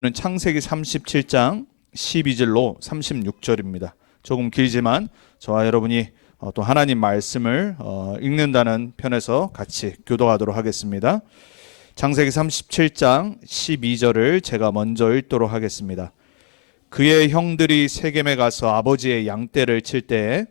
창세기 37장 12절로 36절입니다. 조금 길지만 저와 여러분이 또 하나님 말씀을 읽는다는 편에서 같이 교도하도록 하겠습니다. 창세기 37장 12절을 제가 먼저 읽도록 하겠습니다. 그의 형들이 세겜에 가서 아버지의 양떼를 칠 때에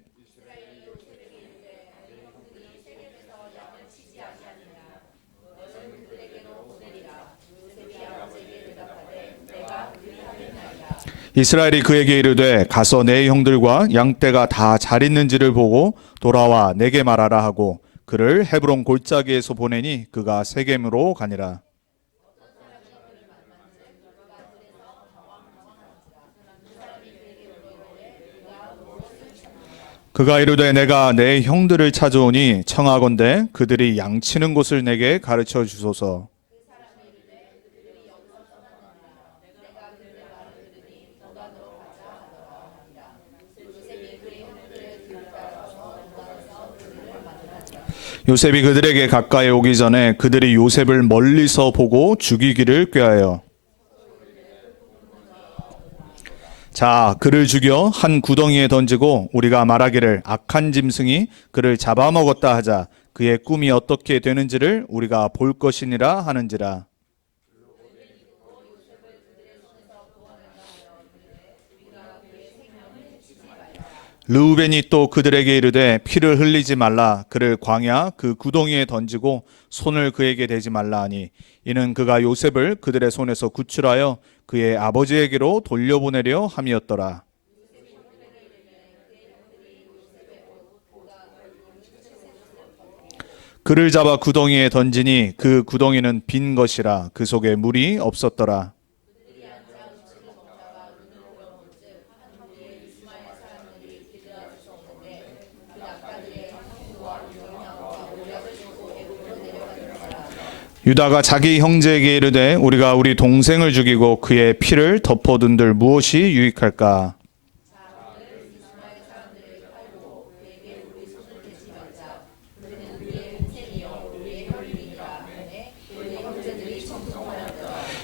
이스라엘이 그에게 이르되 가서 내 형들과 양떼가 다 잘 있는지를 보고 돌아와 내게 말하라 하고 그를 헤브론 골짜기에서 보내니 그가 세겜으로 가니라. 그가 이르되 내가 내 형들을 찾아오니 청하건대 그들이 양치는 곳을 내게 가르쳐 주소서. 요셉이 그들에게 가까이 오기 전에 그들이 요셉을 멀리서 보고 죽이기를 꾀하여 자 그를 죽여 한 구덩이에 던지고 우리가 말하기를 악한 짐승이 그를 잡아먹었다 하자. 그의 꿈이 어떻게 되는지를 우리가 볼 것이니라 하는지라. 르우벤이 또 그들에게 이르되 피를 흘리지 말라. 그를 광야 그 구덩이에 던지고 손을 그에게 대지 말라 하니 이는 그가 요셉을 그들의 손에서 구출하여 그의 아버지에게로 돌려보내려 함이었더라. 그를 잡아 구덩이에 던지니 그 구덩이는 빈 것이라 그 속에 물이 없었더라. 유다가 자기 형제에게 이르되 우리가 우리 동생을 죽이고 그의 피를 덮어둔들 무엇이 유익할까?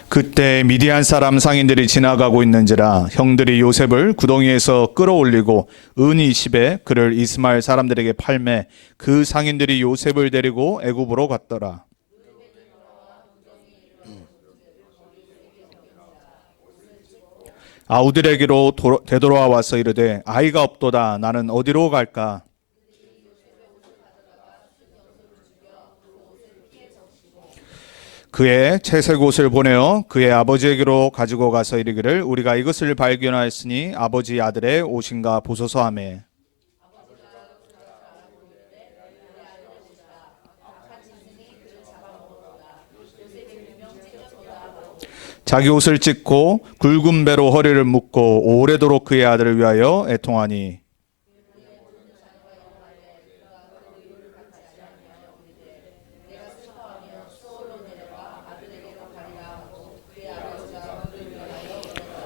그때 미디안 사람 상인들이 지나가고 있는지라 형들이 요셉을 구덩이에서 끌어올리고 은 20에 그를 이스마엘 사람들에게 팔매 그 상인들이 요셉을 데리고 애굽으로 갔더라. 아우들에게로 되돌아와 와서 이르되 아이가 없도다. 나는 어디로 갈까? 그의 채색 옷을 보내어 그의 아버지에게로 가지고 가서 이르기를 우리가 이것을 발견하였으니 아버지 아들의 옷인가 보소서 하매 자기 옷을 찢고 굵은 배로 허리를 묶고 오래도록 그의 아들을 위하여 애통하니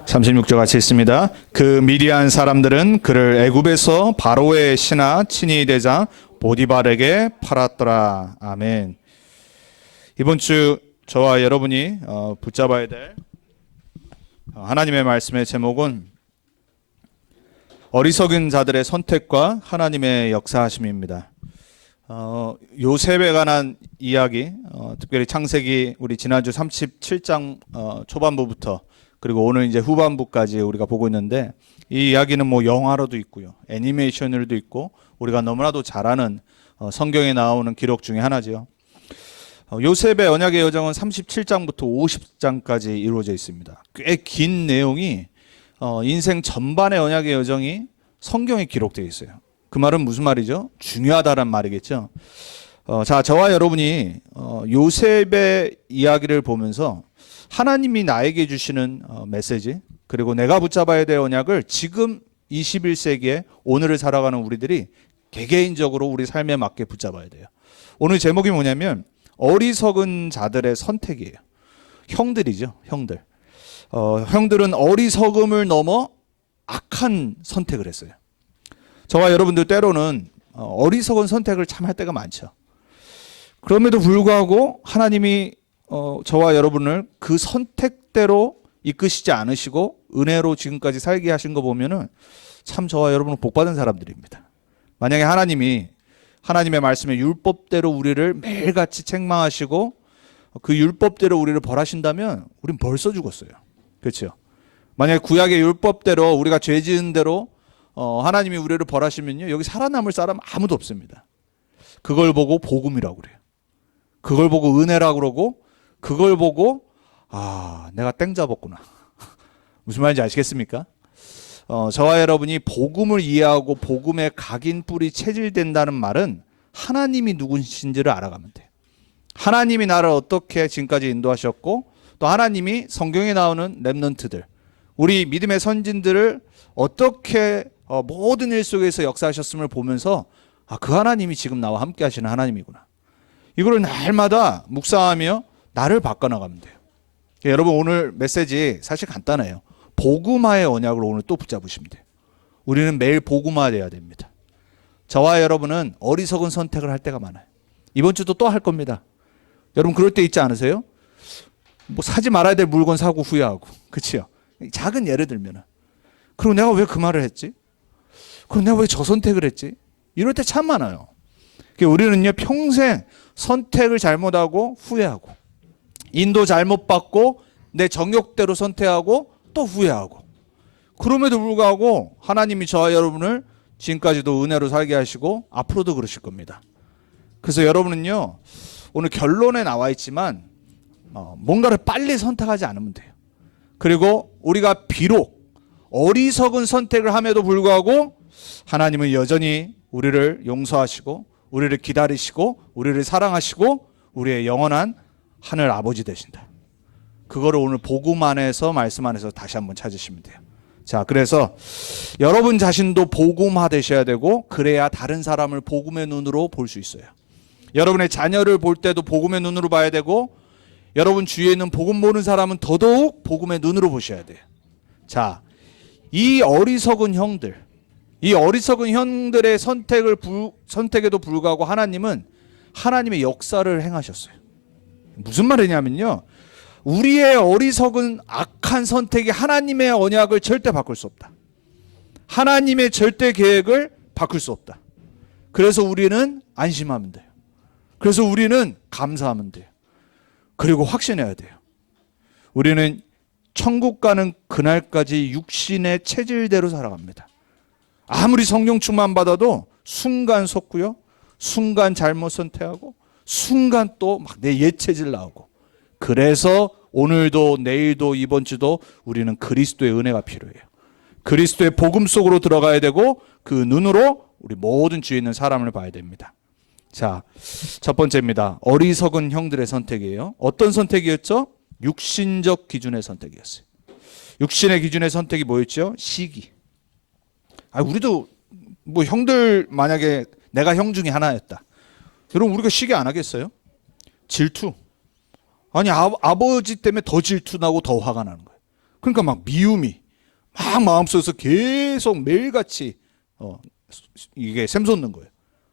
(36절) 같이 있습니다. 그 미디안 사람들은 그를 애굽에서 바로의 신하 친히 되자 보디발에게 팔았더라. 아멘. 이번 주 저와 여러분이 붙잡아야 될 하나님의 말씀의 제목은 어리석은 자들의 선택과 하나님의 역사하심입니다. 요셉에 관한 이야기, 특별히 창세기 우리 지난주 37장 초반부부터 그리고 오늘 이제 후반부까지 우리가 보고 있는데 이 이야기는 뭐 영화로도 있고요, 애니메이션으로도 있고 우리가 너무나도 잘 아는 성경에 나오는 기록 중에 하나죠. 요셉의 언약의 여정은 37장부터 50장까지 이루어져 있습니다. 꽤 긴 내용이 인생 전반의 언약의 여정이 성경에 기록되어 있어요. 그 말은 무슨 말이죠? 중요하다는 말이겠죠. 자, 저와 여러분이 요셉의 이야기를 보면서 하나님이 나에게 주시는 메시지 그리고 내가 붙잡아야 될 언약을 지금 21세기에 오늘을 살아가는 우리들이 개개인적으로 우리 삶에 맞게 붙잡아야 돼요. 오늘 제목이 뭐냐면 어리석은 자들의 선택이에요. 형들이죠, 형들. 형들은 어리석음을 넘어 악한 선택을 했어요. 저와 여러분들 때로는 어리석은 선택을 참 할 때가 많죠. 그럼에도 불구하고 하나님이 저와 여러분을 그 선택대로 이끄시지 않으시고 은혜로 지금까지 살게 하신 거 보면은 참 저와 여러분은 복받은 사람들입니다. 만약에 하나님이 하나님의 말씀에 율법대로 우리를 매일같이 책망하시고 그 율법대로 우리를 벌하신다면 우린 벌써 죽었어요. 그렇죠? 만약에 구약의 율법대로 우리가 죄 지은 대로 하나님이 우리를 벌하시면요, 여기 살아남을 사람 아무도 없습니다. 그걸 보고 복음이라고 그래요. 그걸 보고 은혜라고 그러고, 그걸 보고 내가 땡 잡았구나. 무슨 말인지 아시겠습니까? 저와 여러분이 복음을 이해하고 복음의 각인 뿌리 체질된다는 말은 하나님이 누구신지를 알아가면 돼요. 하나님이 나를 어떻게 지금까지 인도하셨고, 또 하나님이 성경에 나오는 렘넌트들, 우리 믿음의 선진들을 어떻게 모든 일 속에서 역사하셨음을 보면서 그 하나님이 지금 나와 함께 하시는 하나님이구나. 이거를 날마다 묵상하며 나를 바꿔나가면 돼요. 여러분, 오늘 메시지 사실 간단해요. 복음화의 언약을 오늘 또 붙잡으시면 돼요. 우리는 매일 복음화돼야 됩니다. 저와 여러분은 어리석은 선택을 할 때가 많아요. 이번 주도 또 할 겁니다. 여러분 그럴 때 있지 않으세요? 뭐 사지 말아야 될 물건 사고 후회하고, 그렇죠? 작은 예를 들면은, 그리고 내가 왜 그 말을 했지? 그럼 내가 왜 저 선택을 했지? 이럴 때 참 많아요. 우리는요, 평생 선택을 잘못하고 후회하고, 인도 잘못 받고 내 정욕대로 선택하고 또 후회하고, 그럼에도 불구하고 하나님이 저와 여러분을 지금까지도 은혜로 살게 하시고 앞으로도 그러실 겁니다. 그래서 여러분은요, 오늘 결론에 나와 있지만 뭔가를 빨리 선택하지 않으면 돼요. 그리고 우리가 비록 어리석은 선택을 함에도 불구하고 하나님은 여전히 우리를 용서하시고 우리를 기다리시고 우리를 사랑하시고 우리의 영원한 하늘 아버지 되신다. 그거를 오늘 복음 안에서, 말씀 안에서 다시 한번 찾으시면 돼요. 자, 그래서 여러분 자신도 복음화 되셔야 되고, 그래야 다른 사람을 복음의 눈으로 볼 수 있어요. 여러분의 자녀를 볼 때도 복음의 눈으로 봐야 되고, 여러분 주위에 있는 복음 모르는 사람은 더더욱 복음의 눈으로 보셔야 돼요. 자, 이 어리석은 형들의 선택에도 불구하고 하나님은 하나님의 역사를 행하셨어요. 무슨 말이냐면요, 우리의 어리석은 악한 선택이 하나님의 언약을 절대 바꿀 수 없다. 하나님의 절대 계획을 바꿀 수 없다. 그래서 우리는 안심하면 돼요. 그래서 우리는 감사하면 돼요. 그리고 확신해야 돼요. 우리는 천국 가는 그날까지 육신의 체질대로 살아갑니다. 아무리 성령 충만 받아도 순간 속고요, 순간 잘못 선택하고, 순간 또 막 내 옛 체질 나오고. 그래서 오늘도 내일도 이번 주도 우리는 그리스도의 은혜가 필요해요. 그리스도의 복음 속으로 들어가야 되고, 그 눈으로 우리 모든 주위에 있는 사람을 봐야 됩니다. 자, 첫 번째입니다. 어리석은 형들의 선택이에요. 어떤 선택이었죠? 육신적 기준의 선택이었어요. 육신의 기준의 선택이 뭐였죠? 시기. 우리도 뭐 형들, 만약에 내가 형 중에 하나였다, 여러분 우리가 시기 안 하겠어요? 질투. 아니 아버지 때문에 더 질투나고 더 화가 나는 거예요. 그러니까 막 미움이 막 마음속에서 계속 매일같이 이게 샘솟는 거예요.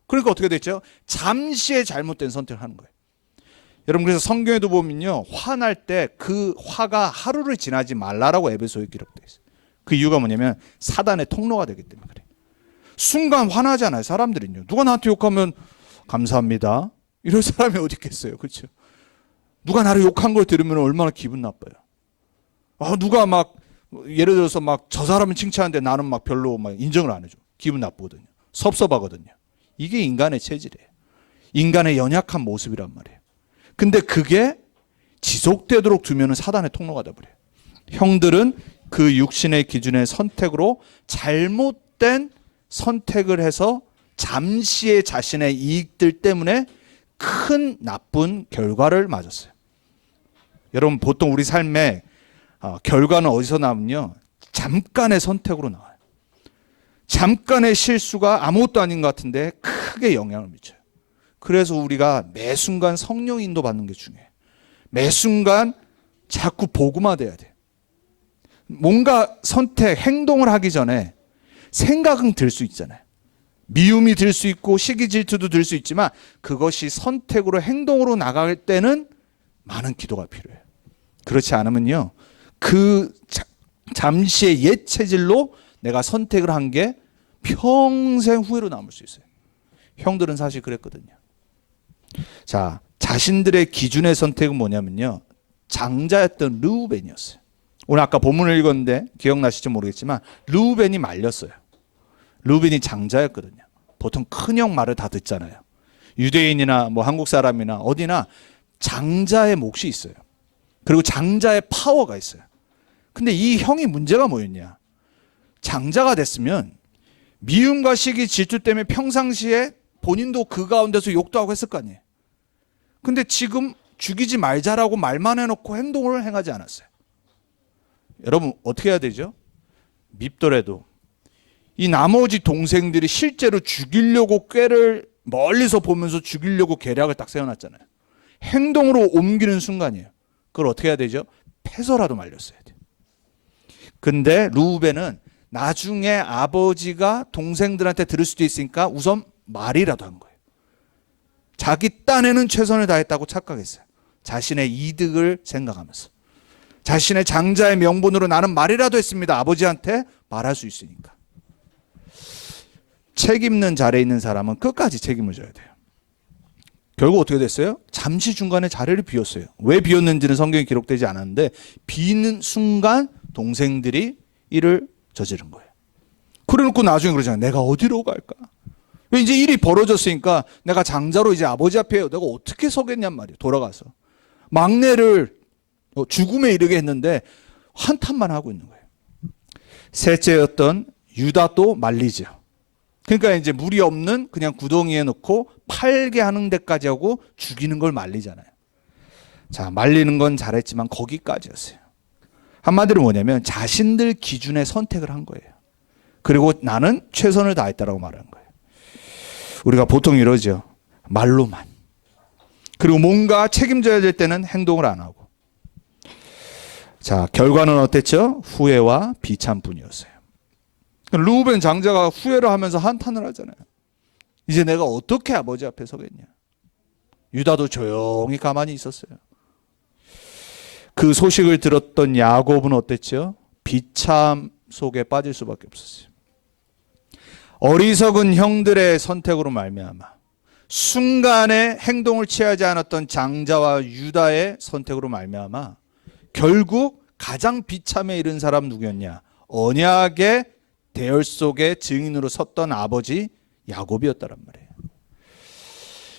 그러니까 어떻게 됐죠? 잠시의 잘못된 선택을 하는 거예요. 여러분, 그래서 성경에도 보면요, 화날 때 그 화가 하루를 지나지 말라라고 에베소에 기록되어 있어요. 그 이유가 뭐냐면 사단의 통로가 되기 때문에 그래요. 순간 화나잖아요, 사람들은요. 누가 나한테 욕하면 감사합니다, 이럴 사람이 어디 있겠어요, 그렇죠? 누가 나를 욕한 걸 들으면 얼마나 기분 나빠요. 누가 막 예를 들어서 막 저 사람은 칭찬하는데 나는 막 별로 막 인정을 안 해줘. 기분 나쁘거든요. 섭섭하거든요. 이게 인간의 체질이에요. 인간의 연약한 모습이란 말이에요. 근데 그게 지속되도록 두면은 사단의 통로가 돼버려요. 형들은 그 육신의 기준의 선택으로 잘못된 선택을 해서 잠시의 자신의 이익들 때문에 큰 나쁜 결과를 맞았어요. 여러분, 보통 우리 삶의 결과는 어디서 나오면요, 잠깐의 선택으로 나와요. 잠깐의 실수가 아무것도 아닌 것 같은데 크게 영향을 미쳐요. 그래서 우리가 매 순간 성령 인도 받는 게 중요해요. 매 순간 자꾸 복음화돼야 돼요. 뭔가 선택, 행동을 하기 전에 생각은 들 수 있잖아요. 미움이 들 수 있고 시기 질투도 들 수 있지만 그것이 선택으로 행동으로 나갈 때는 많은 기도가 필요해요. 그렇지 않으면요, 그 잠시의 옛 체질로 내가 선택을 한 게 평생 후회로 남을 수 있어요. 형들은 사실 그랬거든요. 자, 자신들의 기준의 선택은 뭐냐면요, 장자였던 르우벤이었어요. 오늘 아까 본문을 읽었는데 기억나실지 모르겠지만 르우벤이 말렸어요. 르우벤이 장자였거든요. 보통 큰형 말을 다 듣잖아요. 유대인이나 뭐 한국 사람이나 어디나 장자의 몫이 있어요. 그리고 장자의 파워가 있어요. 근데 이 형이 문제가 뭐였냐? 장자가 됐으면 미움과 시기, 질투 때문에 평상시에 본인도 그 가운데서 욕도 하고 했을 거 아니에요. 근데 지금 죽이지 말자라고 말만 해놓고 행동을 행하지 않았어요. 여러분 어떻게 해야 되죠? 밉더라도 이 나머지 동생들이 실제로 죽이려고 꾀를 멀리서 보면서 죽이려고 계략을 딱 세워놨잖아요. 행동으로 옮기는 순간이에요. 그걸 어떻게 해야 되죠? 패서라도 말렸어야 돼요. 근데 르우벤은 나중에 아버지가 동생들한테 들을 수도 있으니까 우선 말이라도 한 거예요. 자기 딴에는 최선을 다했다고 착각했어요. 자신의 이득을 생각하면서. 자신의 장자의 명분으로 나는 말이라도 했습니다. 아버지한테 말할 수 있으니까. 책 있는 자리에 있는 사람은 끝까지 책임을 져야 돼요. 결국 어떻게 됐어요? 잠시 중간에 자리를 비웠어요. 왜 비웠는지는 성경에 기록되지 않았는데 비는 순간 동생들이 이를 저지른 거예요. 그래놓고 나중에 그러잖아요. 내가 어디로 갈까? 왜 이제 일이 벌어졌으니까 내가 장자로 이제 아버지 앞에 내가 어떻게 서겠냔 말이에요. 돌아가서 막내를 죽음에 이르게 했는데 한탄만 하고 있는 거예요. 셋째였던 유다도 말리죠. 그러니까 이제 무리 없는 그냥 구덩이에 넣고 팔게 하는 데까지 하고 죽이는 걸 말리잖아요. 자, 말리는 건 잘했지만 거기까지였어요. 한마디로 뭐냐면 자신들 기준의 선택을 한 거예요. 그리고 나는 최선을 다했다라고 말하는 거예요. 우리가 보통 이러죠. 말로만. 그리고 뭔가 책임져야 될 때는 행동을 안 하고. 자, 결과는 어땠죠? 후회와 비참뿐이었어요. 르우벤 장자가 후회를 하면서 한탄을 하잖아요. 이제 내가 어떻게 아버지 앞에 서겠냐. 유다도 조용히 가만히 있었어요. 그 소식을 들었던 야곱은 어땠죠? 비참 속에 빠질 수밖에 없었어요. 어리석은 형들의 선택으로 말미암아 순간에 행동을 취하지 않았던 장자와 유다의 선택으로 말미암아 결국 가장 비참에 이른 사람 누구였냐? 언약의 대열 속에 증인으로 섰던 아버지 야곱이었다란 말이에요.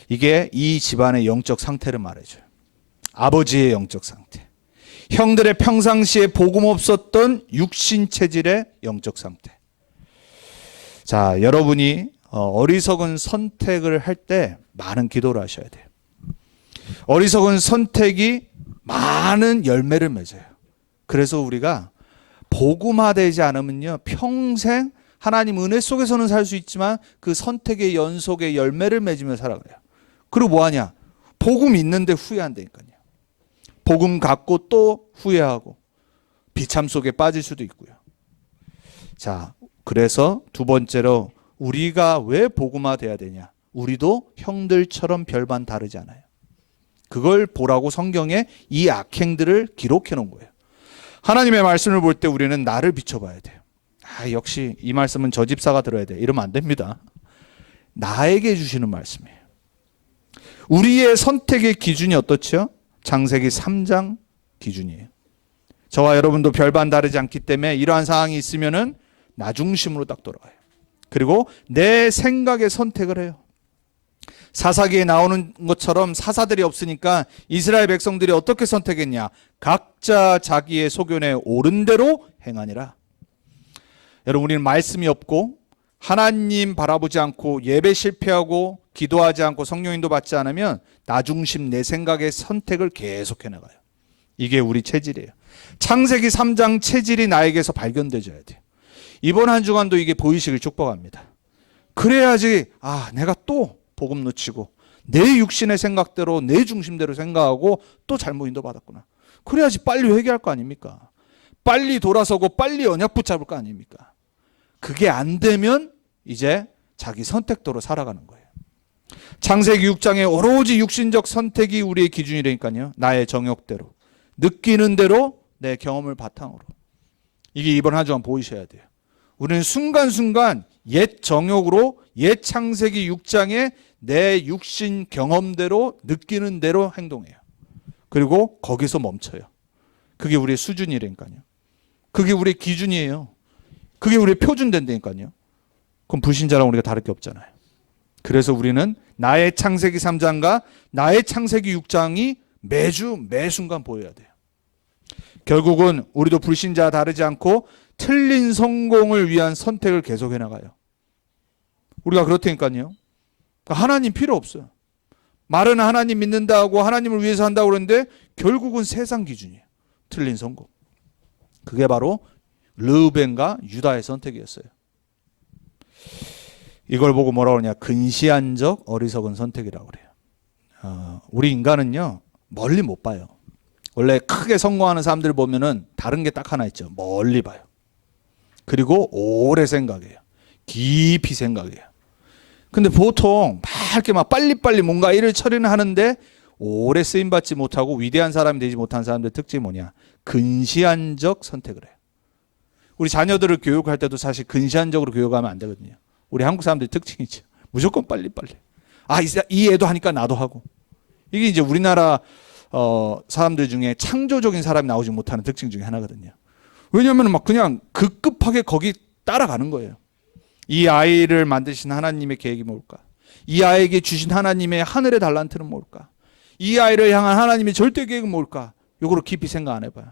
이게 이 집안의 영적 상태를 말해줘요. 아버지의 영적 상태. 형들의 평상시에 복음 없었던 육신 체질의 영적 상태. 자, 여러분이 어리석은 선택을 할 때 많은 기도를 하셔야 돼요. 어리석은 선택이 많은 열매를 맺어요. 그래서 우리가 복음화되지 않으면요, 평생 하나님 은혜 속에서는 살 수 있지만 그 선택의 연속의 열매를 맺으며 살아가요. 그리고 뭐하냐? 복음 있는데 후회한다니까요. 복음 갖고 또 후회하고 비참 속에 빠질 수도 있고요. 자, 그래서 두 번째로 우리가 왜 복음화돼야 되냐? 우리도 형들처럼 별반 다르지 않아요. 그걸 보라고 성경에 이 악행들을 기록해 놓은 거예요. 하나님의 말씀을 볼 때 우리는 나를 비춰봐야 돼요. 아, 역시 이 말씀은 저 집사가 들어야 돼. 이러면 안 됩니다. 나에게 주시는 말씀이에요. 우리의 선택의 기준이 어떻죠? 창세기 3장 기준이에요. 저와 여러분도 별반 다르지 않기 때문에 이러한 상황이 있으면은 나 중심으로 딱 돌아가요. 그리고 내 생각의 선택을 해요. 사사기에 나오는 것처럼 사사들이 없으니까 이스라엘 백성들이 어떻게 선택했냐? 각자 자기의 소견에 옳은 대로 행하니라. 여러분, 우리는 말씀이 없고 하나님 바라보지 않고 예배 실패하고 기도하지 않고 성령인도 받지 않으면 나 중심 내 생각의 선택을 계속해 나가요. 이게 우리 체질이에요. 창세기 3장 체질이 나에게서 발견되어야 돼요. 이번 한 주간도 이게 보이시길 축복합니다. 그래야지 내가 또 복음 놓치고 내 육신의 생각대로 내 중심대로 생각하고 또 잘못 인도받았구나. 그래야지 빨리 회개할 거 아닙니까? 빨리 돌아서고 빨리 언약 붙잡을 거 아닙니까? 그게 안 되면 이제 자기 선택대로 살아가는 거예요. 창세기 6장에 오로지 육신적 선택이 우리의 기준이라니까요. 나의 정욕대로 느끼는 대로 내 경험을 바탕으로. 이게 이번 한 주간 보이셔야 돼요. 우리는 순간순간 옛 정욕으로 옛 창세기 6장에 내 육신 경험대로 느끼는 대로 행동해요. 그리고 거기서 멈춰요. 그게 우리의 수준이라니까요. 그게 우리의 기준이에요. 그게 우리의 표준 된다니까요. 그럼 불신자랑 우리가 다를 게 없잖아요. 그래서 우리는 나의 창세기 3장과 나의 창세기 6장이 매주 매 순간 보여야 돼요. 결국은 우리도 불신자와 다르지 않고 틀린 성공을 위한 선택을 계속해 나가요. 우리가 그렇다니까요. 하나님 필요 없어요. 말은 하나님 믿는다고 하나님을 위해서 한다고 그러는데 결국은 세상 기준이에요. 틀린 성공. 그게 바로 르우벤과 유다의 선택이었어요. 이걸 보고 뭐라고 그러냐, 근시안적 어리석은 선택이라고 그래요. 우리 인간은요 멀리 못 봐요. 원래 크게 성공하는 사람들 보면은 다른 게 딱 하나 있죠. 멀리 봐요. 그리고 오래 생각해요. 깊이 생각해요. 근데 보통 막 이렇게 막 빨리빨리 뭔가 일을 처리는 하는데 오래 쓰임받지 못하고 위대한 사람이 되지 못한 사람들의 특징이 뭐냐, 근시안적 선택을 해요. 우리 자녀들을 교육할 때도 사실 근시안적으로 교육하면 안 되거든요. 우리 한국 사람들의 특징이죠. 무조건 빨리빨리. 이 애도 하니까 나도 하고. 이게 이제 우리나라 사람들 중에 창조적인 사람이 나오지 못하는 특징 중에 하나거든요. 왜냐하면 막 그냥 급급하게 거기 따라가는 거예요. 이 아이를 만드신 하나님의 계획이 뭘까? 이 아이에게 주신 하나님의 하늘의 달란트는 뭘까? 이 아이를 향한 하나님의 절대 계획은 뭘까? 이거를 깊이 생각 안 해봐요.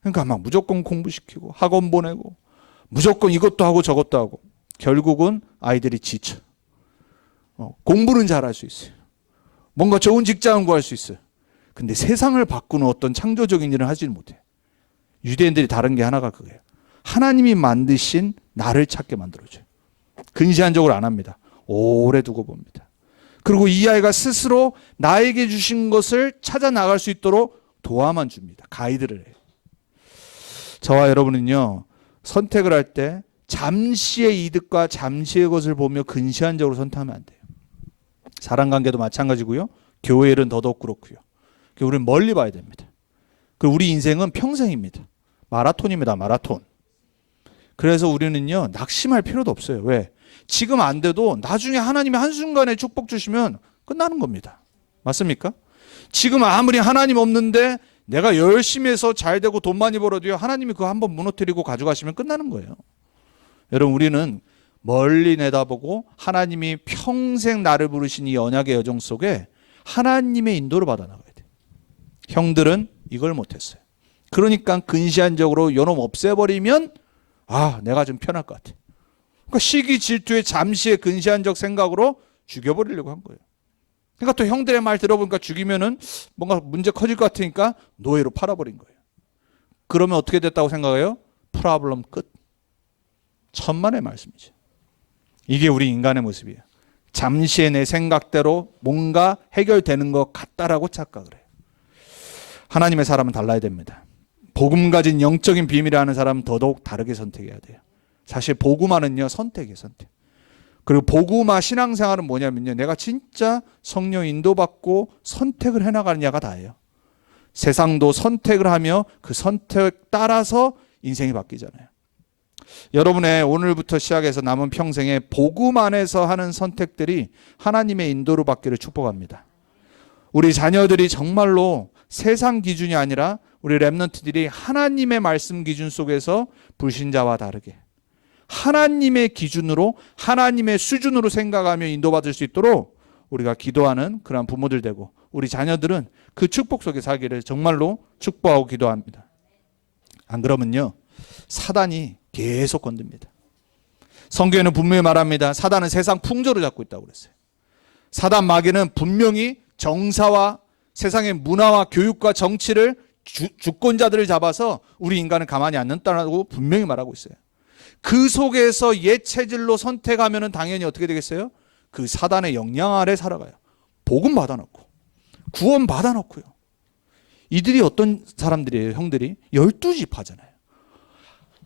그러니까 막 무조건 공부시키고 학원 보내고 무조건 이것도 하고 저것도 하고 결국은 아이들이 지쳐. 공부는 잘할 수 있어요. 뭔가 좋은 직장을 구할 수 있어요. 근데 세상을 바꾸는 어떤 창조적인 일을 하지는 못해요. 유대인들이 다른 게 하나가 그거예요. 하나님이 만드신 나를 찾게 만들어줘요. 근시안적으로 안 합니다. 오래 두고 봅니다. 그리고 이 아이가 스스로 나에게 주신 것을 찾아 나갈 수 있도록 도와만 줍니다. 가이드를 해요. 저와 여러분은요, 선택을 할 때 잠시의 이득과 잠시의 것을 보며 근시안적으로 선택하면 안 돼요. 사람관계도 마찬가지고요. 교회 일은 더더욱 그렇고요. 우리는 멀리 봐야 됩니다. 그리고 우리 인생은 평생입니다. 마라톤입니다. 마라톤. 그래서 우리는요, 낙심할 필요도 없어요. 왜? 지금 안 돼도 나중에 하나님이 한순간에 축복 주시면 끝나는 겁니다. 맞습니까? 지금 아무리 하나님 없는데 내가 열심히 해서 잘 되고 돈 많이 벌어도요, 하나님이 그거 한번 무너뜨리고 가져가시면 끝나는 거예요. 여러분, 우리는 멀리 내다보고 하나님이 평생 나를 부르신 이 언약의 여정 속에 하나님의 인도를 받아 나가야 돼요. 형들은 이걸 못했어요. 그러니까 근시안적으로 요놈 없애버리면 내가 좀 편할 것 같아. 그러니까 시기 질투의 잠시의 근시안적 생각으로 죽여버리려고 한 거예요. 그러니까 또 형들의 말 들어보니까 죽이면은 뭔가 문제 커질 것 같으니까 노예로 팔아버린 거예요. 그러면 어떻게 됐다고 생각해요? 프로블럼 끝. 천만의 말씀이죠. 이게 우리 인간의 모습이에요. 잠시의 내 생각대로 뭔가 해결되는 것 같다라고 착각을 해요. 하나님의 사람은 달라야 됩니다. 복음 가진 영적인 비밀을 아는 사람은 더더욱 다르게 선택해야 돼요. 사실 복음화는요, 선택이에요, 선택. 그리고 복음화 신앙생활은 뭐냐면요, 내가 진짜 성령 인도받고 선택을 해나가느냐가 다예요. 세상도 선택을 하며 그 선택 따라서 인생이 바뀌잖아요. 여러분의 오늘부터 시작해서 남은 평생에 복음 안에서 하는 선택들이 하나님의 인도로 받기를 축복합니다. 우리 자녀들이 정말로 세상 기준이 아니라 우리 렘넌트들이 하나님의 말씀 기준 속에서 불신자와 다르게 하나님의 기준으로 하나님의 수준으로 생각하며 인도받을 수 있도록 우리가 기도하는 그런 부모들 되고 우리 자녀들은 그 축복 속에 살기를 정말로 축복하고 기도합니다. 안 그러면요, 사단이 계속 건듭니다. 성경에는 분명히 말합니다. 사단은 세상 풍조를 잡고 있다고 그랬어요. 사단 마귀는 분명히 정사와 세상의 문화와 교육과 정치를 주권자들을 잡아서 우리 인간을 가만히 안 둔다고 분명히 말하고 있어요. 그 속에서 옛 체질로 선택하면 당연히 어떻게 되겠어요? 그 사단의 영향 아래 살아가요. 복음 받아놓고 구원 받아놓고요. 이들이 어떤 사람들이에요? 형들이 12지파잖아요.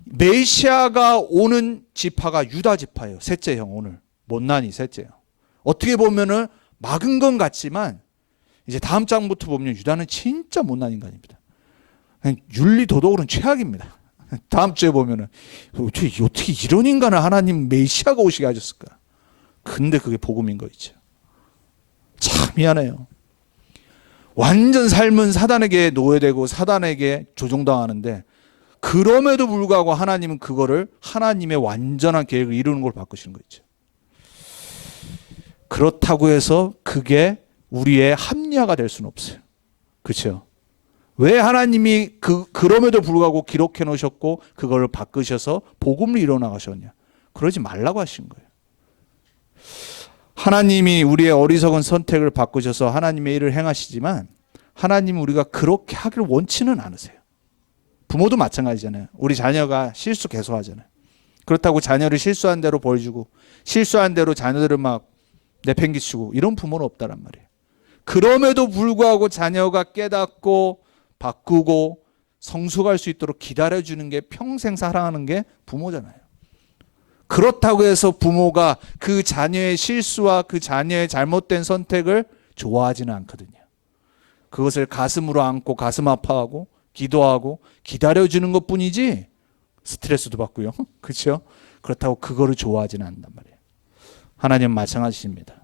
메시아가 오는 지파가 유다 지파예요. 셋째 형, 오늘 못난이 셋째 형. 어떻게 보면은 막은 건 같지만 이제 다음 장부터 보면 유다는 진짜 못난 인간입니다. 윤리 도덕으로는 최악입니다. 다음 주에 보면은 어떻게 이런 인간을 하나님 메시아가 오시게 하셨을까? 근데 그게 복음인 거 있죠. 참 미안해요. 완전 삶은 사단에게 노예되고 사단에게 조종당하는데, 그럼에도 불구하고 하나님은 그거를 하나님의 완전한 계획을 이루는 걸 바꾸시는 거 있죠. 그렇다고 해서 그게 우리의 합리화가 될 수는 없어요. 그렇죠? 왜 하나님이 그럼에도 불구하고 기록해 놓으셨고 그걸 바꾸셔서 복음을 이뤄나가셨냐? 그러지 말라고 하신 거예요. 하나님이 우리의 어리석은 선택을 바꾸셔서 하나님의 일을 행하시지만, 하나님은 우리가 그렇게 하기를 원치는 않으세요. 부모도 마찬가지잖아요. 우리 자녀가 실수 계속 하잖아요. 그렇다고 자녀를 실수한 대로 벌주고 실수한 대로 자녀들을 막 내팽개치고 이런 부모는 없다란 말이에요. 그럼에도 불구하고 자녀가 깨닫고 바꾸고 성숙할 수 있도록 기다려주는 게, 평생 사랑하는 게 부모잖아요. 그렇다고 해서 부모가 그 자녀의 실수와 그 자녀의 잘못된 선택을 좋아하지는 않거든요. 그것을 가슴으로 안고 가슴 아파하고 기도하고 기다려주는 것뿐이지 스트레스도 받고요. 그렇죠? 그렇다고 그거를 좋아하지는 않는단 말이에요. 하나님은 마찬가지입니다.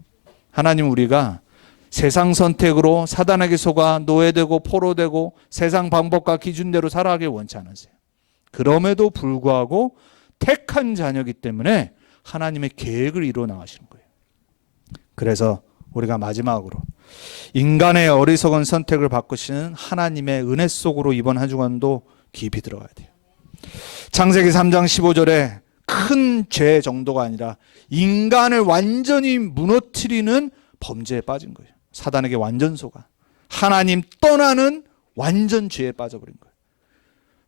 하나님 우리가 세상 선택으로 사단에게 속아 노예되고 포로되고 세상 방법과 기준대로 살아가길 원치 않으세요. 그럼에도 불구하고 택한 자녀이기 때문에 하나님의 계획을 이루어 나가시는 거예요. 그래서 우리가 마지막으로 인간의 어리석은 선택을 바꾸시는 하나님의 은혜 속으로 이번 한 주간도 깊이 들어가야 돼요. 창세기 3장 15절에 큰 죄 정도가 아니라 인간을 완전히 무너뜨리는 범죄에 빠진 거예요. 사단에게 완전 속아 하나님 떠나는 완전 죄에 빠져버린 거예요.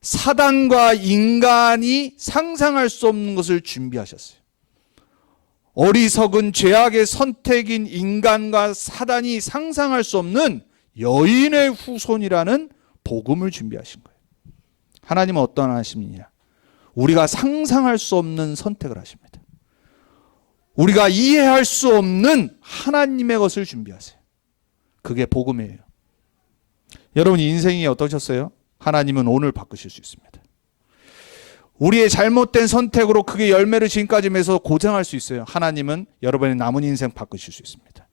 사단과 인간이 상상할 수 없는 것을 준비하셨어요. 어리석은 죄악의 선택인 인간과 사단이 상상할 수 없는 여인의 후손이라는 복음을 준비하신 거예요. 하나님은 어떤 하나님이냐? 우리가 상상할 수 없는 선택을 하십니다. 우리가 이해할 수 없는 하나님의 것을 준비하세요. 그게 복음이에요. 여러분 인생이 어떠셨어요? 하나님은 오늘 바꾸실 수 있습니다. 우리의 잘못된 선택으로 그게 열매를 지금까지 맺어서 고생할 수 있어요. 하나님은 여러분의 남은 인생 바꾸실 수 있습니다.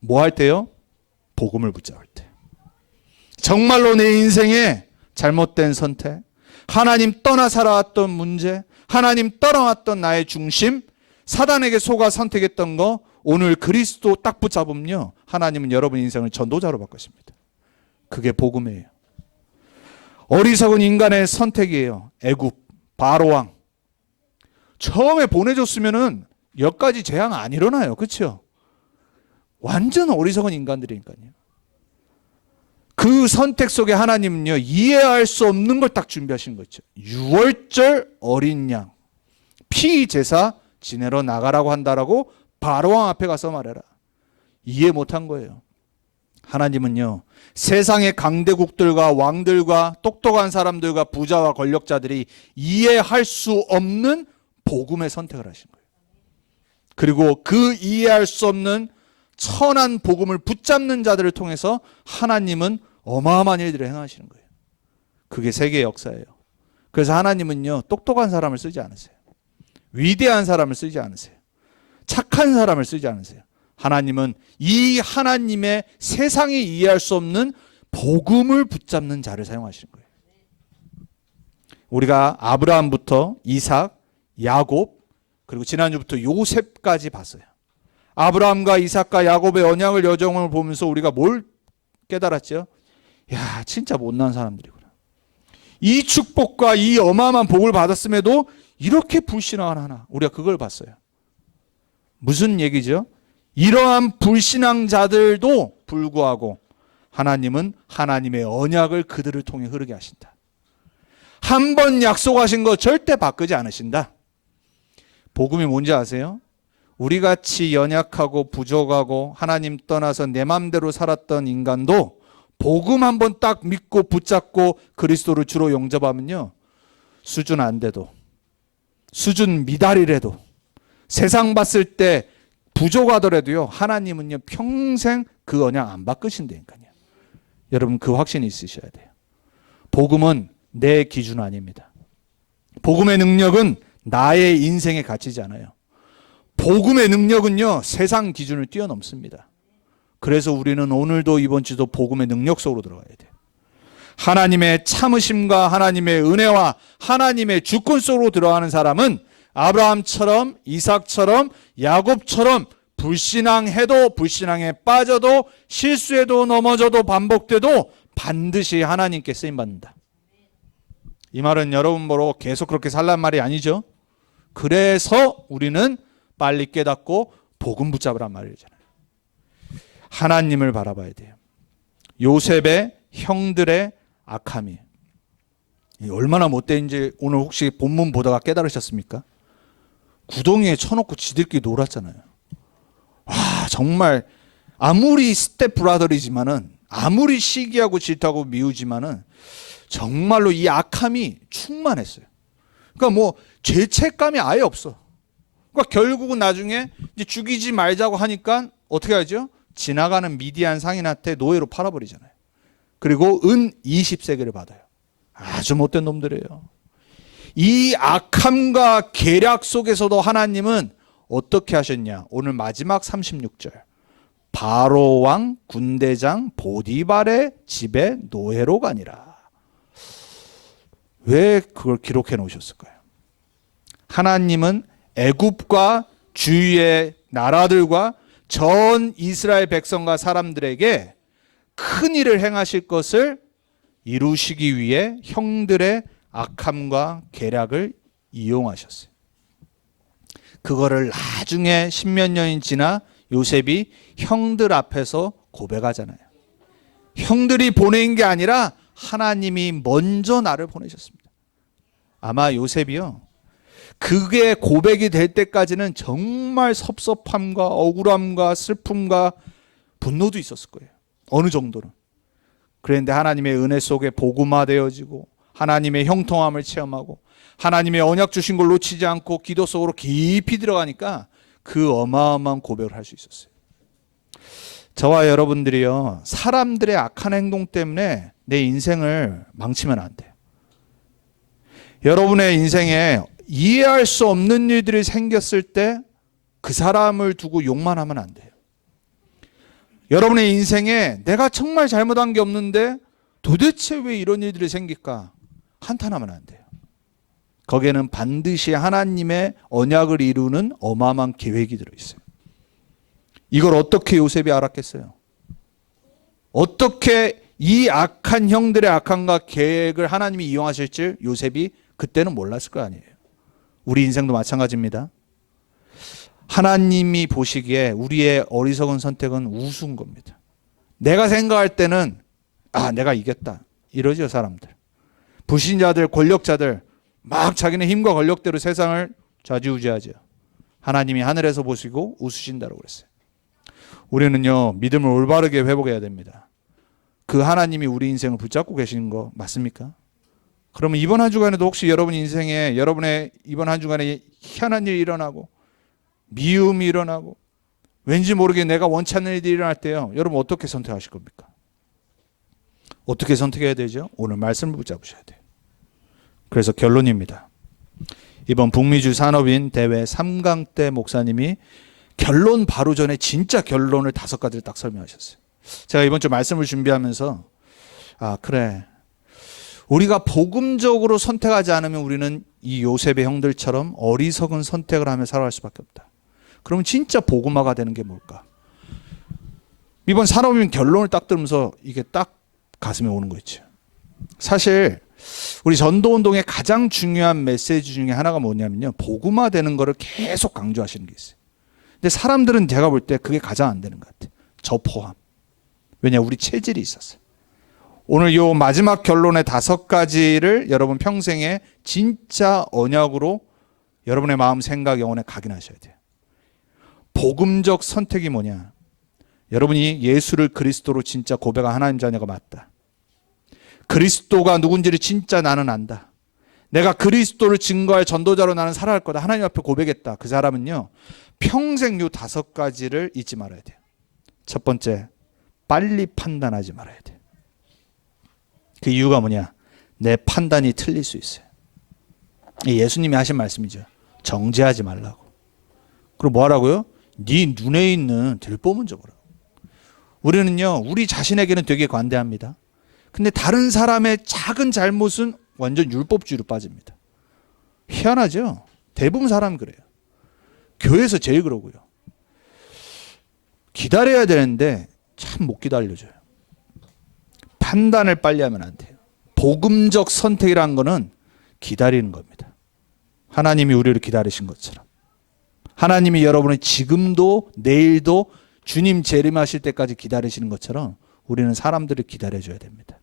뭐 할 때요? 복음을 붙잡을 때. 정말로 내 인생에 잘못된 선택, 하나님 떠나 살아왔던 문제, 하나님 떠나왔던 나의 중심, 사단에게 속아 선택했던 거, 오늘 그리스도 딱 붙잡으면요, 하나님은 여러분 인생을 전도자로 바꾸십니다. 그게 복음이에요. 어리석은 인간의 선택이에요. 애굽 바로왕 처음에 보내줬으면은 여기까지 재앙 안 일어나요. 그렇죠? 완전 어리석은 인간들이니까요. 그 선택 속에 하나님은요, 이해할 수 없는 걸 딱 준비하신 거죠. 6월절 어린 양 피 제사 지내러 나가라고 한다라고 바로왕 앞에 가서 말해라. 이해 못한 거예요. 하나님은요, 세상의 강대국들과 왕들과 똑똑한 사람들과 부자와 권력자들이 이해할 수 없는 복음의 선택을 하신 거예요. 그리고 그 이해할 수 없는 천한 복음을 붙잡는 자들을 통해서 하나님은 어마어마한 일들을 행하시는 거예요. 그게 세계의 역사예요. 그래서 하나님은요, 똑똑한 사람을 쓰지 않으세요. 위대한 사람을 쓰지 않으세요. 착한 사람을 쓰지 않으세요. 하나님은 이 하나님의 세상이 이해할 수 없는 복음을 붙잡는 자를 사용하시는 거예요. 우리가 아브라함부터 이삭, 야곱, 그리고 지난주부터 요셉까지 봤어요. 아브라함과 이삭과 야곱의 언약을 여정을 보면서 우리가 뭘 깨달았죠? 야, 진짜 못난 사람들이구나. 이 축복과 이 어마어마한 복을 받았음에도 이렇게 불신앙을 하나. 우리가 그걸 봤어요. 무슨 얘기죠? 이러한 불신앙자들도 불구하고 하나님은 하나님의 언약을 그들을 통해 흐르게 하신다. 한 번 약속하신 거 절대 바꾸지 않으신다. 복음이 뭔지 아세요? 우리같이 연약하고 부족하고 하나님 떠나서 내 맘대로 살았던 인간도 복음 한 번 딱 믿고 붙잡고 그리스도를 주로 영접하면요, 수준 안 돼도, 수준 미달이라도, 세상 봤을 때 부족하더라도요, 하나님은요 평생 그 언약 안 바꾸신다니까요. 여러분 그 확신이 있으셔야 돼요. 복음은 내 기준 아닙니다. 복음의 능력은 나의 인생에 갇히지 않아요. 복음의 능력은요, 세상 기준을 뛰어넘습니다. 그래서 우리는 오늘도 이번 주도 복음의 능력 속으로 들어가야 돼요. 하나님의 참으심과 하나님의 은혜와 하나님의 주권 속으로 들어가는 사람은 아브라함처럼, 이삭처럼, 야곱처럼 불신앙해도, 불신앙에 빠져도, 실수해도, 넘어져도, 반복돼도 반드시 하나님께 쓰임받는다. 이 말은 여러분 보러 계속 그렇게 살란 말이 아니죠. 그래서 우리는 빨리 깨닫고 복음 붙잡으란 말이잖아요. 하나님을 바라봐야 돼요. 요셉의 형들의 악함이 얼마나 못된지 오늘 혹시 본문 보다가 깨달으셨습니까? 구덩이에 쳐놓고 지들끼리 놀았잖아요. 와, 정말 아무리 스텝브라더리지만은, 아무리 시기하고 질투하고 미우지만은 정말로 이 악함이 충만했어요. 그러니까 뭐 죄책감이 아예 없어. 그러니까 결국은 나중에 이제 죽이지 말자고 하니까 어떻게 하죠? 지나가는 미디안 상인한테 노예로 팔아버리잖아요. 그리고 은 20세겔을 받아요. 아주 못된 놈들이에요. 이 악함과 계략 속에서도 하나님은 어떻게 하셨냐? 오늘 마지막 36절. 바로 왕 군대장 보디발의 집에 노예로 가니라. 왜 그걸 기록해 놓으셨을까요? 하나님은 애굽과 주위의 나라들과 전 이스라엘 백성과 사람들에게 큰 일을 행하실 것을 이루시기 위해 형들의 악함과 계략을 이용하셨어요. 그거를 나중에 십몇 년이 지나 요셉이 형들 앞에서 고백하잖아요. 형들이 보낸 게 아니라 하나님이 먼저 나를 보내셨습니다. 아마 요셉이요, 그게 고백이 될 때까지는 정말 섭섭함과 억울함과 슬픔과 분노도 있었을 거예요. 어느 정도는. 그런데 하나님의 은혜 속에 복음화되어지고 하나님의 형통함을 체험하고 하나님의 언약 주신 걸 놓치지 않고 기도 속으로 깊이 들어가니까 그 어마어마한 고백을 할 수 있었어요. 저와 여러분들이요, 사람들의 악한 행동 때문에 내 인생을 망치면 안 돼요. 여러분의 인생에 이해할 수 없는 일들이 생겼을 때 그 사람을 두고 욕만 하면 안 돼요. 여러분의 인생에 내가 정말 잘못한 게 없는데 도대체 왜 이런 일들이 생길까 한탄하면 안 돼요. 거기에는 반드시 하나님의 언약을 이루는 어마어마한 계획이 들어있어요. 이걸 어떻게 요셉이 알았겠어요? 어떻게 이 악한 형들의 악함과 계획을 하나님이 이용하실지 요셉이 그때는 몰랐을 거 아니에요. 우리 인생도 마찬가지입니다. 하나님이 보시기에 우리의 어리석은 선택은 우스운 겁니다. 내가 생각할 때는 내가 이겼다 이러죠. 사람들, 불신자들, 권력자들 막 자기네 힘과 권력대로 세상을 좌지우지하죠. 하나님이 하늘에서 보시고 웃으신다고 그랬어요. 우리는요, 믿음을 올바르게 회복해야 됩니다. 그 하나님이 우리 인생을 붙잡고 계시는 거 맞습니까? 그러면 이번 한 주간에도 혹시 여러분 인생에, 여러분의 이번 한 주간에 희한한 일이 일어나고 미움이 일어나고 왠지 모르게 내가 원치 않는 일이 일어날 때요, 여러분 어떻게 선택하실 겁니까? 어떻게 선택해야 되죠? 오늘 말씀을 붙잡으셔야 돼요. 그래서 결론입니다. 이번 북미주 산업인 대회 3강 때 목사님이 결론 바로 전에 진짜 결론을 5가지를 딱 설명하셨어요. 제가 이번 주 말씀을 준비하면서 그래, 우리가 복음적으로 선택하지 않으면 우리는 이 요셉의 형들처럼 어리석은 선택을 하며 살아갈 수밖에 없다. 그러면 진짜 복음화가 되는 게 뭘까? 이번 산업인 결론을 딱 들으면서 이게 딱 가슴에 오는 거 있죠. 사실 우리 전도운동의 가장 중요한 메시지 중에 하나가 뭐냐면요, 복음화되는 거를 계속 강조하시는 게 있어요. 근데 사람들은 제가 볼 때 그게 가장 안 되는 것 같아요. 저 포함. 왜냐, 우리 체질이 있었어요. 오늘 요 마지막 결론의 5가지를 여러분 평생에 진짜 언약으로 여러분의 마음, 생각, 영혼에 각인하셔야 돼요. 복음적 선택이 뭐냐? 여러분이 예수를 그리스도로 진짜 고백한 하나님 자녀가 맞다. 그리스도가 누군지를 진짜 나는 안다. 내가 그리스도를 증거할 전도자로 나는 살아갈 거다. 하나님 앞에 고백했다. 그 사람은요, 평생 요 5가지를 잊지 말아야 돼요. 첫 번째, 빨리 판단하지 말아야 돼요. 그 이유가 뭐냐? 내 판단이 틀릴 수 있어요. 예수님이 하신 말씀이죠. 정죄하지 말라고. 그리고 뭐 하라고요? 네 눈에 있는 들 뽑은 보라고. 우리는요, 우리 자신에게는 되게 관대합니다. 근데 다른 사람의 작은 잘못은 완전 율법주의로 빠집니다. 희한하죠? 대부분 사람 그래요. 교회에서 제일 그러고요. 기다려야 되는데 참 못 기다려줘요. 판단을 빨리 하면 안 돼요. 복음적 선택이라는 거는 기다리는 겁니다. 하나님이 우리를 기다리신 것처럼. 하나님이 여러분을 지금도 내일도 주님 재림하실 때까지 기다리시는 것처럼 우리는 사람들을 기다려줘야 됩니다.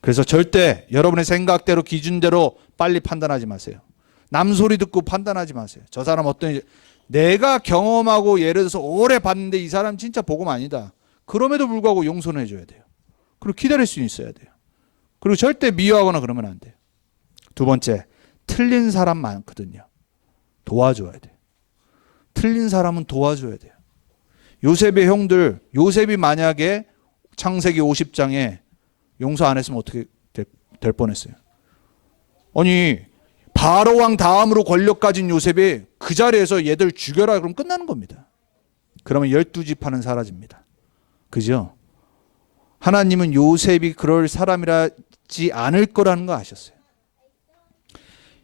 그래서 절대 여러분의 생각대로 기준대로 빨리 판단하지 마세요. 남 소리 듣고 판단하지 마세요. 저 사람 어떤, 내가 경험하고 예를 들어서 오래 봤는데 이 사람 진짜 복음 아니다. 그럼에도 불구하고 용서는 해줘야 돼요. 그리고 기다릴 수 있어야 돼요. 그리고 절대 미워하거나 그러면 안 돼요. 두 번째, 틀린 사람 많거든요. 도와줘야 돼요. 틀린 사람은 도와줘야 돼요. 요셉의 형들, 요셉이 만약에 창세기 50장에 용서 안 했으면 어떻게 될 뻔했어요. 아니, 바로 왕 다음으로 권력 가진 요셉이 그 자리에서 얘들 죽여라 그러면 끝나는 겁니다. 그러면 12지파는 사라집니다. 그죠? 하나님은 요셉이 그럴 사람이라지 않을 거라는 거 아셨어요.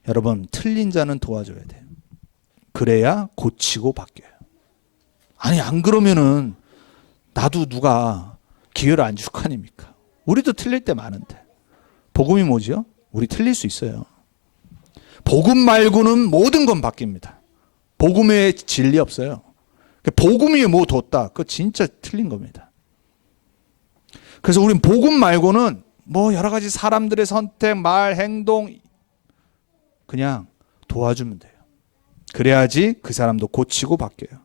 여러분, 틀린 자는 도와줘야 돼요. 그래야 고치고 바뀌어요. 아니, 안 그러면은 나도 누가 기회를 안 줄 거 아닙니까? 우리도 틀릴 때 많은데. 복음이 뭐죠? 우리 틀릴 수 있어요. 복음 말고는 모든 건 바뀝니다. 복음에 진리 없어요. 복음이 뭐 뒀다. 그거 진짜 틀린 겁니다. 그래서 우린 복음 말고는 뭐 여러 가지 사람들의 선택, 말, 행동 그냥 도와주면 돼요. 그래야지 그 사람도 고치고 바뀌어요.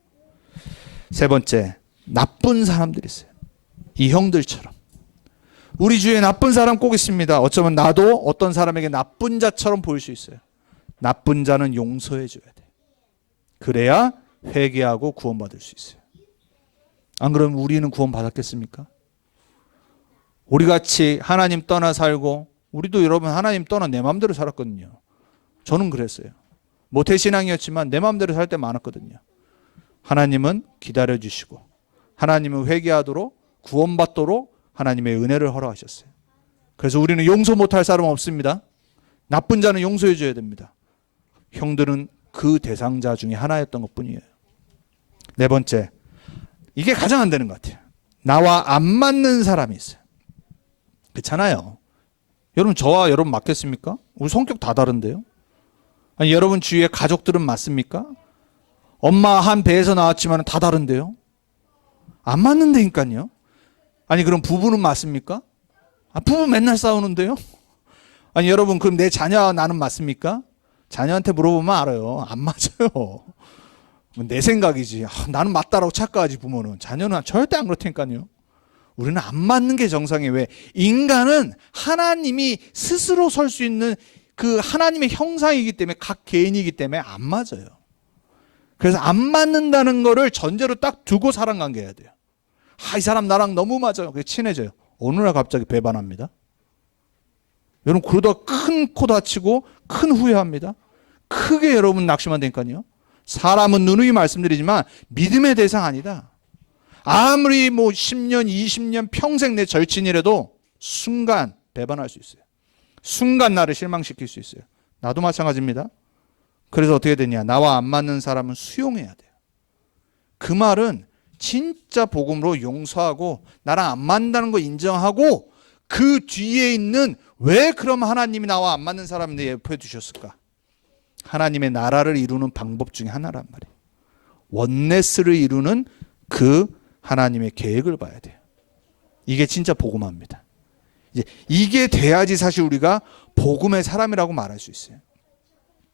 세 번째, 나쁜 사람들이 있어요. 이 형들처럼. 우리 주위에 나쁜 사람 꼭 있습니다. 어쩌면 나도 어떤 사람에게 나쁜 자처럼 보일 수 있어요. 나쁜 자는 용서해 줘야 돼. 그래야 회개하고 구원받을 수 있어요. 안 그러면 우리는 구원 받았겠습니까? 우리 같이 하나님 떠나 살고, 우리도 여러분 하나님 떠나 내 마음대로 살았거든요. 저는 그랬어요. 모태신앙이었지만 내 마음대로 살 때 많았거든요. 하나님은 기다려주시고 하나님은 회개하도록 구원받도록 하나님의 은혜를 허락하셨어요. 그래서 우리는 용서 못할 사람은 없습니다. 나쁜 자는 용서해 줘야 됩니다. 형들은 그 대상자 중에 하나였던 것뿐이에요. 네 번째, 이게 가장 안 되는 것 같아요. 나와 안 맞는 사람이 있어요. 그렇잖아요. 여러분, 저와 여러분 맞겠습니까? 우리 성격 다 다른데요. 아니, 여러분 주위에 가족들은 맞습니까? 엄마 한 배에서 나왔지만 다 다른데요. 안 맞는다니까요. 아니, 그럼 부부는 맞습니까? 부부 맨날 싸우는데요. 아니, 여러분, 그럼 내 자녀와 나는 맞습니까? 자녀한테 물어보면 알아요. 안 맞아요. 내 생각이지. 나는 맞다라고 착각하지, 부모는. 자녀는 절대 안 그렇다니까요. 우리는 안 맞는 게 정상이에요. 왜? 인간은 하나님이 스스로 설 수 있는 그 하나님의 형상이기 때문에, 각 개인이기 때문에 안 맞아요. 그래서 안 맞는다는 거를 전제로 딱 두고 사람 관계해야 돼요. 이 사람 나랑 너무 맞아요. 그래서 친해져요. 어느 날 갑자기 배반합니다. 여러분, 그러다가 큰 코 다치고 큰 후회합니다. 크게 여러분 낙심만 되니까요. 사람은 누누이 말씀드리지만 믿음의 대상 아니다. 아무리 뭐 10년, 20년, 평생 내 절친이라도 순간 배반할 수 있어요. 순간 나를 실망시킬 수 있어요. 나도 마찬가지입니다. 그래서 어떻게 되냐? 나와 안 맞는 사람은 수용해야 돼요. 그 말은 진짜 복음으로 용서하고 나랑 안 맞는다는 거 인정하고 그 뒤에 있는 왜 그럼 하나님이 나와 안 맞는 사람을 내 옆에 두셨을까? 하나님의 나라를 이루는 방법 중에 하나란 말이에요. 원네스를 이루는 그 하나님의 계획을 봐야 돼요. 이게 진짜 복음화입니다. 이게 돼야지 사실 우리가 복음의 사람이라고 말할 수 있어요.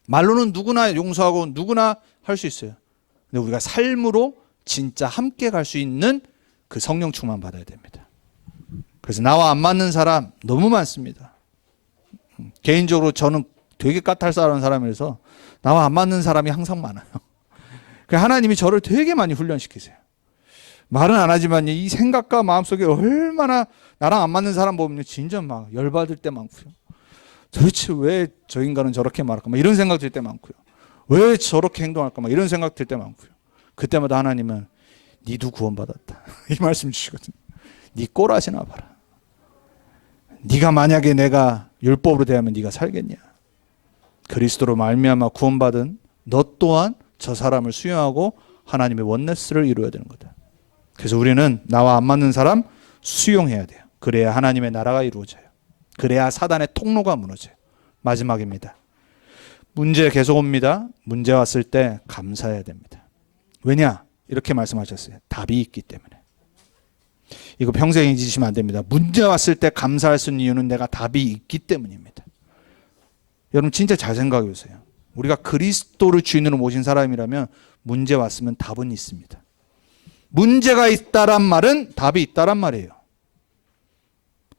말로는 누구나 용서하고 누구나 할 수 있어요. 근데 우리가 삶으로 진짜 함께 갈 수 있는 그 성령 충만 받아야 됩니다. 그래서 나와 안 맞는 사람 너무 많습니다. 개인적으로 저는 되게 까탈스러운 사람이라서 나와 안 맞는 사람이 항상 많아요. 하나님이 저를 되게 많이 훈련시키세요. 말은 안 하지만 이 생각과 마음속에 얼마나 나랑 안 맞는 사람 보면 진짜 막 열받을 때 많고요. 도대체 왜 저 인간은 저렇게 말할까? 막 이런 생각 들 때 많고요. 왜 저렇게 행동할까? 막 이런 생각 들 때 많고요. 그때마다 하나님은 니도 구원받았다. 이 말씀 주시거든요. 니 꼴하시나 봐라. 네가 만약에 내가 율법으로 대하면 네가 살겠냐? 그리스도로 말미암아 구원받은 너 또한 저 사람을 수용하고 하나님의 원네스를 이루어야 되는 거다. 그래서 우리는 나와 안 맞는 사람 수용해야 돼요. 그래야 하나님의 나라가 이루어져요. 그래야 사단의 통로가 무너져요. 마지막입니다. 문제 계속 옵니다. 문제 왔을 때 감사해야 됩니다. 왜냐? 이렇게 말씀하셨어요. 답이 있기 때문에. 이거 평생 잊으시면 안 됩니다. 문제 왔을 때 감사할 수 있는 이유는 내가 답이 있기 때문입니다. 여러분 진짜 잘 생각해 보세요. 우리가 그리스도를 주인으로 모신 사람이라면 문제 왔으면 답은 있습니다. 문제가 있다란 말은 답이 있다란 말이에요.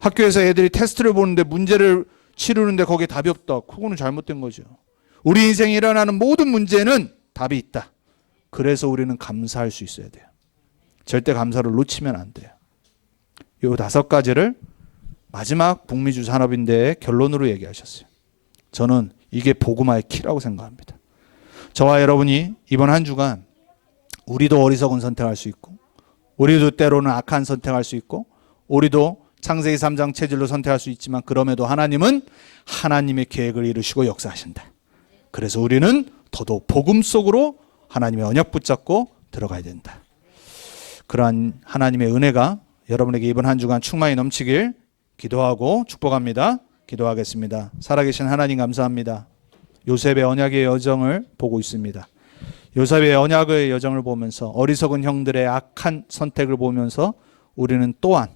학교에서 애들이 테스트를 보는데 문제를 치르는데 거기에 답이 없다. 그거는 잘못된 거죠. 우리 인생에 일어나는 모든 문제는 답이 있다. 그래서 우리는 감사할 수 있어야 돼요. 절대 감사를 놓치면 안 돼요. 이 5가지를 마지막 북미주 산업인대의 결론으로 얘기하셨어요. 저는 이게 복음화의 키라고 생각합니다. 저와 여러분이 이번 한 주간 우리도 어리석은 선택할 수 있고 우리도 때로는 악한 선택할 수 있고 우리도 창세기 3장 체질로 선택할 수 있지만 그럼에도 하나님은 하나님의 계획을 이루시고 역사하신다. 그래서 우리는 더더욱 복음 속으로 하나님의 언약 붙잡고 들어가야 된다. 그러한 하나님의 은혜가 여러분에게 이번 한 주간 충만히 넘치길 기도하고 축복합니다. 기도하겠습니다. 살아계신 하나님 감사합니다. 요셉의 언약의 여정을 보고 있습니다. 요셉의 언약의 여정을 보면서 어리석은 형들의 악한 선택을 보면서 우리는 또한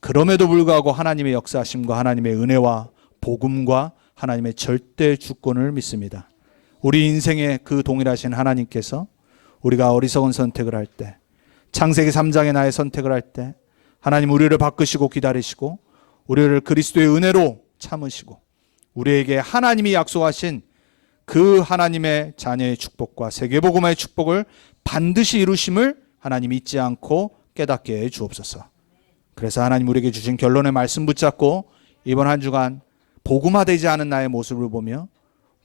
그럼에도 불구하고 하나님의 역사하심과 하나님의 은혜와 복음과 하나님의 절대 주권을 믿습니다. 우리 인생에 그 동일하신 하나님께서 우리가 어리석은 선택을 할 때 창세기 3장의 나의 선택을 할 때 하나님 우리를 바꾸시고 기다리시고 우리를 그리스도의 은혜로 참으시고 우리에게 하나님이 약속하신 그 하나님의 자녀의 축복과 세계복음화의 축복을 반드시 이루심을 하나님 잊지 않고 깨닫게 해 주옵소서. 그래서 하나님 우리에게 주신 결론의 말씀 붙잡고 이번 한 주간 복음화되지 않은 나의 모습을 보며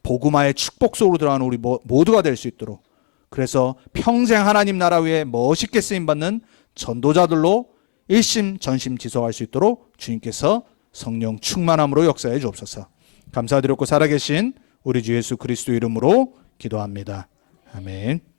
복음화의 축복 속으로 들어가는 우리 모두가 될 수 있도록 그래서 평생 하나님 나라 위에 멋있게 쓰임받는 전도자들로 일심전심 지속할 수 있도록 주님께서 성령 충만함으로 역사해 주옵소서. 감사드렸고 살아계신 우리 주 예수 그리스도 이름으로 기도합니다. 아멘.